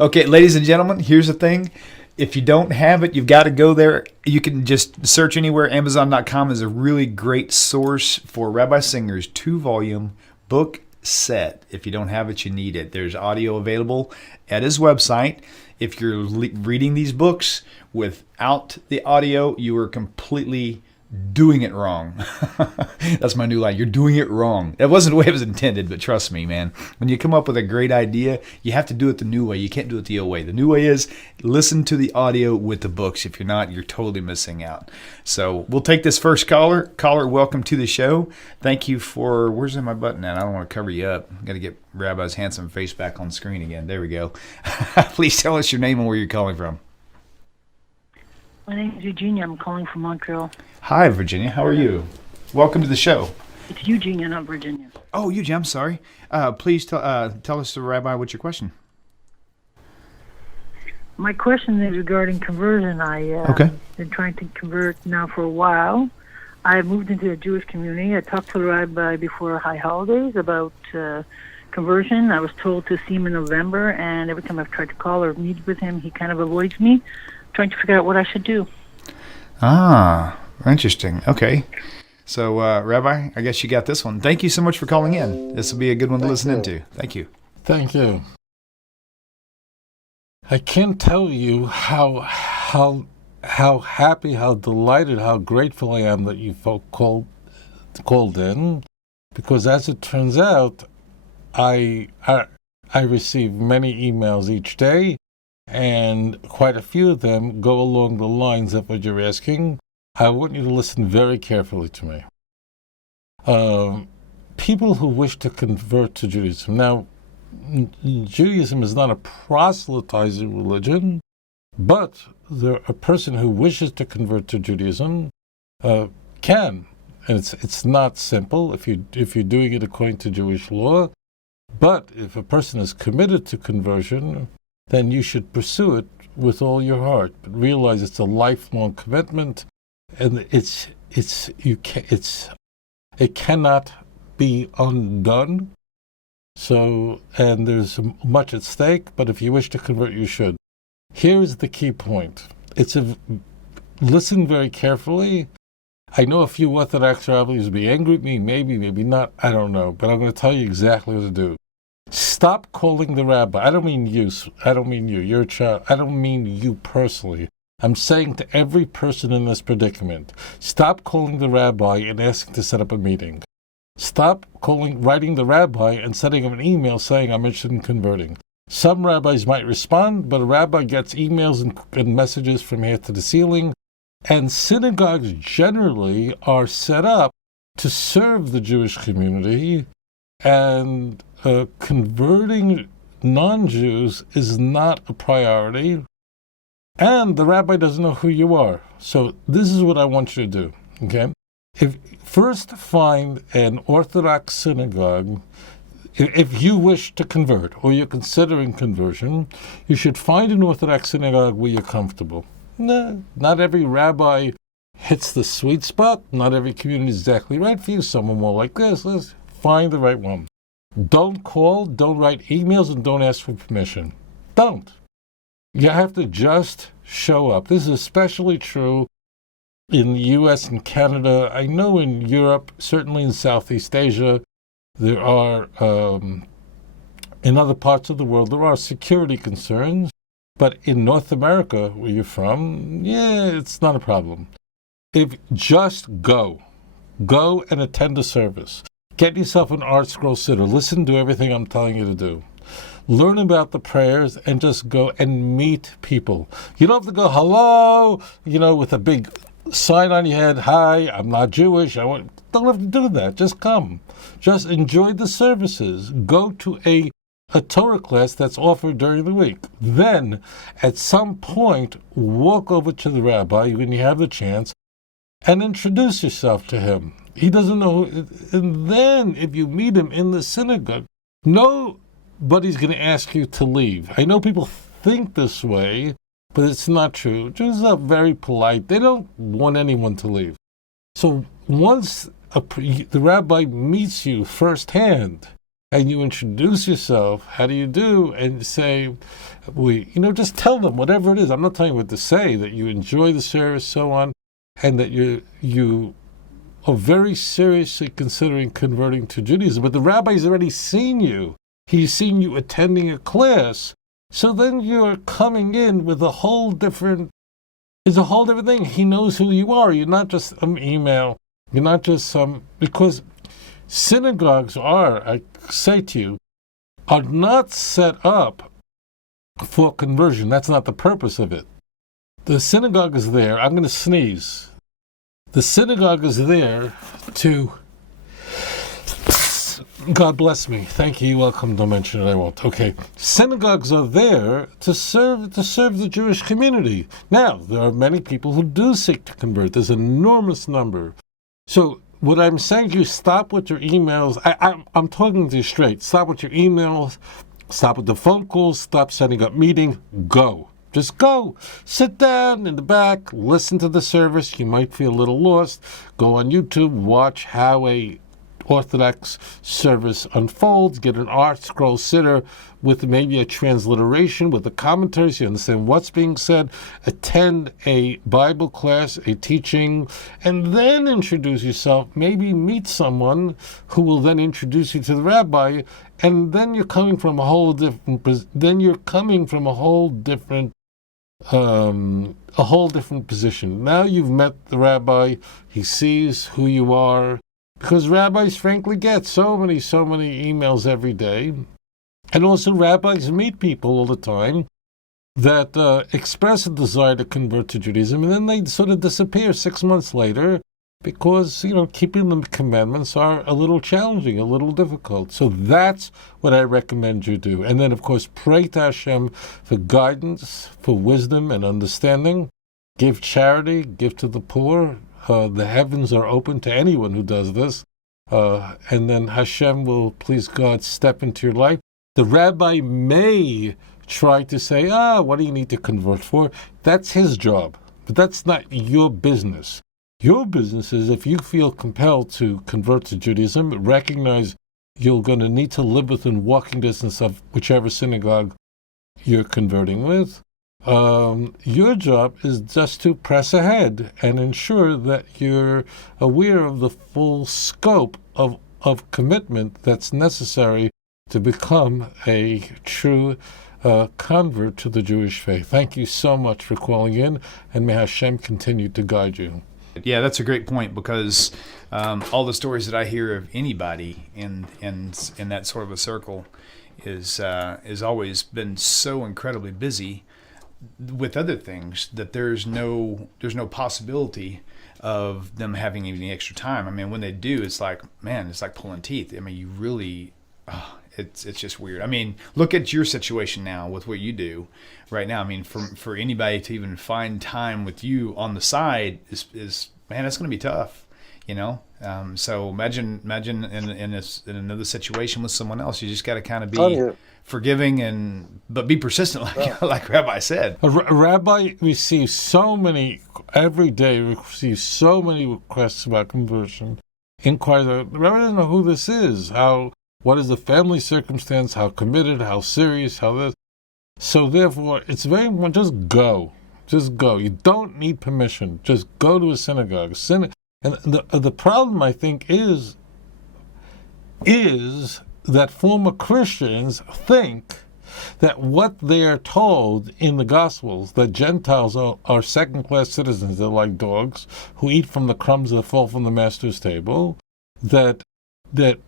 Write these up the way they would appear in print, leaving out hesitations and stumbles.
Okay, ladies and gentlemen, here's the thing. If you don't have it, you've got to go there. You can just search anywhere. Amazon.com is a really great source for Rabbi Singer's 2-volume book set. If you don't have it, you need it. There's audio available at his website. If you're reading these books without the audio, you are completely doing it wrong. That's my new line. You're doing it wrong. That wasn't the way it was intended, but trust me, man. When you come up with a great idea, you have to do it the new way. You can't do it the old way. The new way is listen to the audio with the books. If you're not, you're totally missing out. So we'll take this first caller. Caller, welcome to the show. Thank you for, where's my button at? I don't want to cover you up. Got to get Rabbi's handsome face back on screen again. There we go. Please tell us your name and where you're calling from. My name is Eugenia. I'm calling from Montreal. Hi, Virginia. How are you? Welcome to the show. It's Eugenia, not Virginia. Oh, Eugenia, I'm sorry. Please tell us, Rabbi, what's your question? My question is regarding conversion. I've been trying to convert now for a while. I moved into a Jewish community. I talked to the rabbi before high holidays about conversion. I was told to see him in November, and every time I've tried to call or meet with him, he kind of avoids me. Trying to figure out what I should do. Ah, interesting. Okay. So, Rabbi, I guess you got this one. Thank you so much for calling in. This will be a good one to listen into. Thank you. Thank you. I can't tell you how happy, how delighted, how grateful I am that you folk called in, because as it turns out, I receive many emails each day. And quite a few of them go along the lines of what you're asking. I want you to listen very carefully to me. People who wish to convert to Judaism. Now, Judaism is not a proselytizing religion, but a person who wishes to convert to Judaism can. And it's not simple if you're doing it according to Jewish law. But if a person is committed to conversion, then you should pursue it with all your heart. But realize it's a lifelong commitment, and it cannot be undone. So, and there's much at stake. But if you wish to convert, you should. Here's the key point. Listen very carefully. I know a few Orthodox rabbis will be angry at me, maybe not. I don't know. But I'm going to tell you exactly what to do. Stop calling the rabbi. I don't mean you. You're a child. I don't mean you personally. I'm saying to every person in this predicament, stop calling the rabbi and asking to set up a meeting. Stop writing the rabbi and sending him an email saying I'm interested in converting. Some rabbis might respond, but a rabbi gets emails and messages from here to the ceiling. And synagogues generally are set up to serve the Jewish community, and converting non-Jews is not a priority, and the rabbi doesn't know who you are. So this is what I want you to do, okay? First find an Orthodox synagogue. If you wish to convert or you're considering conversion, you should find an Orthodox synagogue where you're comfortable. No, not every rabbi hits the sweet spot. Not every community is exactly right for you. Some are more like this. Let's find the right one. Don't call, don't write emails, and don't ask for permission. Don't. You have to just show up. This is especially true in the U.S. and Canada. I know in Europe, certainly in Southeast Asia, there are, in other parts of the world, there are security concerns. But in North America, where you're from, it's not a problem. Just go and attend a service. Get yourself an art scroll sitter. Listen to everything I'm telling you to do. Learn about the prayers and just go and meet people. You don't have to go, hello, with a big sign on your head, hi, I'm not Jewish. Don't have to do that. Just come. Just enjoy the services. Go to a Torah class that's offered during the week. Then, at some point, walk over to the rabbi when you have the chance and introduce yourself to him. He doesn't know. And then, if you meet him in the synagogue, nobody's going to ask you to leave. I know people think this way, but it's not true. Jews are very polite. They don't want anyone to leave. So once the rabbi meets you firsthand and you introduce yourself, how do you do? And say, just tell them whatever it is. I'm not telling you what to say, that you enjoy the service, so on, and that you are very seriously considering converting to Judaism. But the rabbi's already seen you. He's seen you attending a class. So then you're coming in with it's a whole different thing. He knows who you are. You're not just some email. You're not just because synagogues I say to you, are not set up for conversion. That's not the purpose of it. The synagogue is there. I'm going to sneeze. The synagogue is there to... God bless me. Thank you. You're welcome. Don't mention it. I won't. Okay. Synagogues are there to serve the Jewish community. Now, there are many people who do seek to convert. There's an enormous number. So what I'm saying to you, stop with your emails. I'm talking to you straight. Stop with your emails. Stop with the phone calls. Stop setting up meetings. Go. Just go. Sit down in the back. Listen to the service. You might feel a little lost. Go on YouTube. Watch how a Orthodox service unfolds. Get an art scroll sitter with maybe a transliteration with the commentaries. You understand what's being said. Attend a Bible class, a teaching, and then introduce yourself. Maybe meet someone who will then introduce you to the rabbi, and then you're coming from a whole different. A whole different position. Now you've met the rabbi. He sees who you are. Because rabbis, frankly, get so many emails every day. And also rabbis meet people all the time that express a desire to convert to Judaism, and then they sort of disappear 6 months later because, keeping the commandments are a little challenging, a little difficult. So that's what I recommend you do. And then, of course, pray to Hashem for guidance, for wisdom and understanding. Give charity, give to the poor. The heavens are open to anyone who does this. And then Hashem will, please God, step into your life. The rabbi may try to say, what do you need to convert for? That's his job. But that's not your business. Your business is, if you feel compelled to convert to Judaism, recognize you're going to need to live within walking distance of whichever synagogue you're converting with. Your job is just to press ahead and ensure that you're aware of the full scope of commitment that's necessary to become a true convert to the Jewish faith. Thank you so much for calling in, and may Hashem continue to guide you. Yeah, that's a great point, because all the stories that I hear of anybody in that sort of a circle is always been so incredibly busy with other things that there's no possibility of them having any extra time. I mean, when they do, it's like pulling teeth. I mean, you really, it's just weird. I mean, look at your situation now with what you do right now. I mean, for anybody to even find time with you on the side is man, it's going to be tough. So imagine in another situation with someone else. You just got to kind of be forgiving but be persistent, like Rabbi said. A rabbi receives every day receives so many requests about conversion. Inquires, the rabbi doesn't know who this is, what is the family circumstance, how committed, how serious, how this. So therefore, it's very important, just go. Just go. You don't need permission. Just go to a synagogue. And the problem, I think, is that former Christians think that what they are told in the Gospels, that Gentiles are second-class citizens, they're like dogs who eat from the crumbs that fall from the master's table, that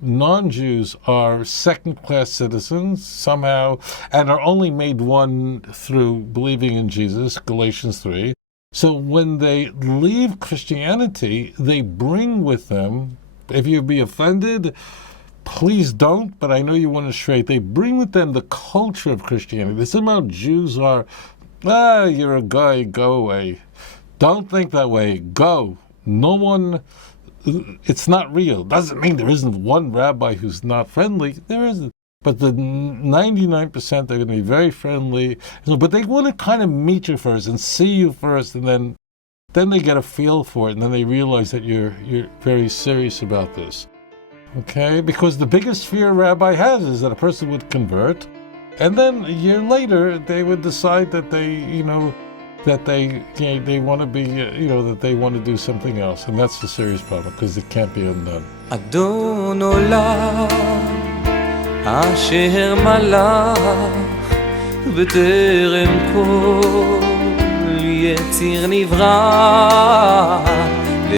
non-Jews are second-class citizens somehow and are only made one through believing in Jesus, Galatians 3. So when they leave Christianity, they bring with them, if you be offended, please don't, but I know you want to straight. They bring with them the culture of Christianity. They somehow Jews are, you're a guy, go away. Don't think that way, go. No one, it's not real. Doesn't mean there isn't one rabbi who's not friendly. There isn't. But the 99%, they're going to be very friendly. But they want to kind of meet you first and see you first, and then they get a feel for it, and then they realize that you're very serious about this. Okay, because the biggest fear a rabbi has is that a person would convert, and then a year later they would decide that they want to be, that they want to do something else, and that's a serious problem because it can't be undone. אדון עולם אשר מלך בטרם כל יציר נברא